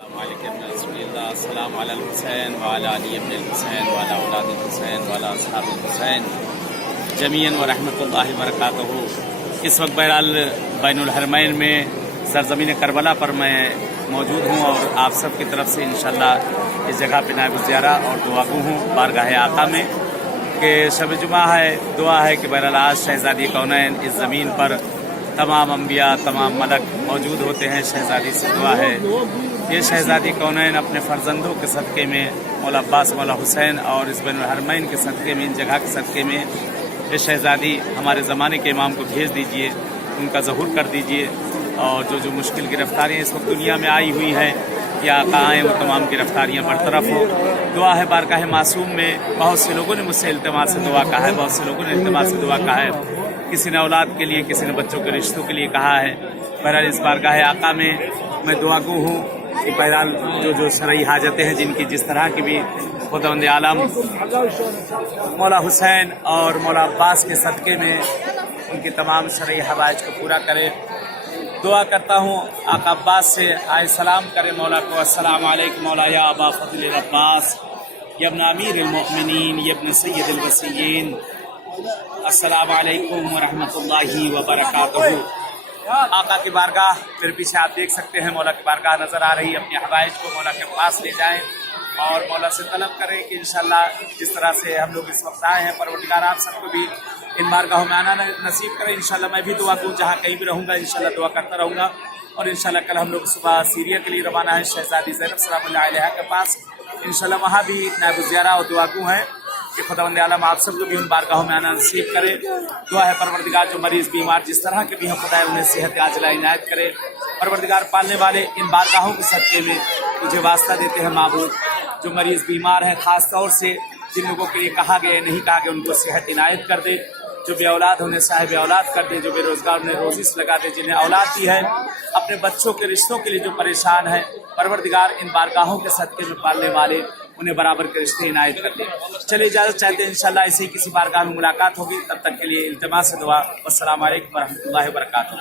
السلام علی الحسین وعلی علی ابن الحسین وعلی اولاد الحسین وعلی اصحاب الحسین جمیعاً ورحمۃ اللہ وبرکاتہ۔ اس وقت بہرحال بین الحرمین میں سرزمین کربلا پر میں موجود ہوں اور آپ سب کی طرف سے انشاءاللہ اس جگہ پہ نائب الزیارہ اور دعاگو ہوں بارگاہ آقا میں کہ شب جمعہ ہے، دعا ہے کہ بہرحال آج شہزادی کونین اس زمین پر تمام انبیاء تمام ملک موجود ہوتے ہیں۔ شہزادی سے دعا ہے یہ شہزادی کونین اپنے فرزندوں کے صدقے میں مولا عباس مولا حسین اور اس بین الحرمین کے صدقے میں، ان جگہ کے صدقے میں یہ شہزادی ہمارے زمانے کے امام کو بھیج دیجئے، ان کا ظہور کر دیجئے، اور جو مشکل گرفتاریاں اس وقت دنیا میں آئی ہوئی ہیں یا آقا آئیں وہ تمام گرفتاریاں برطرف ہو۔ دعا ہے بارگاہ معصوم میں بہت سے لوگوں نے مجھ سے التماس سے دعا کہا ہے، بہت سے لوگوں نے التماس سے دعا کہا ہے، کسی نے اولاد کے لیے، کسی نے بچوں کے رشتوں کے لیے کہا ہے۔ بہرحال اس بارگاہ آقا میں میں دعاگو ہوں کہ بہرحال جو شرعی حاجتیں ہیں، جن کی جس طرح کی بھی خداوند عالم مولا حسین اور مولا عباس کے صدقے میں ان کی تمام شرعی حوائج کو پورا کرے۔ دعا کرتا ہوں آقا عباس سے آئے سلام کرے مولا کو، السلام علیکم مولا یا ابا فضل العباس یا ابن امیر المؤمنین یا ابن سید الوصیین، السلام علیکم ورحمۃ اللہ وبرکاتہ۔ آقا کی بارگاہ پھر پیچھے آپ دیکھ سکتے ہیں، مولا کی بارگاہ نظر آ رہی ہے۔ اپنی حوائج کو مولا کے پاس لے جائیں اور مولا سے طلب کریں کہ انشاءاللہ جس طرح سے ہم لوگ اس وقت آئے ہیں، پروردگار آپ سب کو بھی ان بارگاہوں میں آنا نصیب کریں۔ انشاءاللہ میں بھی دعا کروں، جہاں کہیں بھی رہوں گا انشاءاللہ دعا کرتا رہوں گا، اور انشاءاللہ کل ہم لوگ صبح سیریا کے لیے روانہ ہیں شہزادی زینب سلام اللہ علیہا کے پاس۔ انشاءاللہ وہاں بھی نائب الزیارہ اور دعاگو ہیں کہ خداوند عالم آپ سب کو بھی ان بارگاہوں میں آنا نصیب کرے۔ دعا ہے پروردگار جو مریض بیمار جس طرح کے بھی ہیں، خدا انہیں صحت عاجلہ عنایت کرے۔ پروردگار پالنے والے ان بارگاہوں کے صدقے میں تجھے واسطہ دیتے ہیں معبود، جو مریض بیمار ہیں خاص طور سے جن لوگوں کے لیے کہا گیا نہیں کہا گیا، ان کو صحت عنایت کر دے، جو بے اولاد انہیں صاحب اولاد کر دے، جو بے روزگار انہیں روزی سے لگا دے، جنہیں اولاد دی ہے اپنے بچوں کے رشتوں کے لیے جو پریشان ہے، پروردگار ان بارگاہوں کے صدقے میں پالنے والے انہیں برابر کے رشتے عنایت کر دے۔ چلے اجازت چاہتے ہیں انشاءاللہ ایسے ہی کسی بارگاہ میں ملاقات ہوگی، تب تک کے لیے التماس دعا۔ والسلام علیکم ورحمۃ اللہ وبرکاتہ۔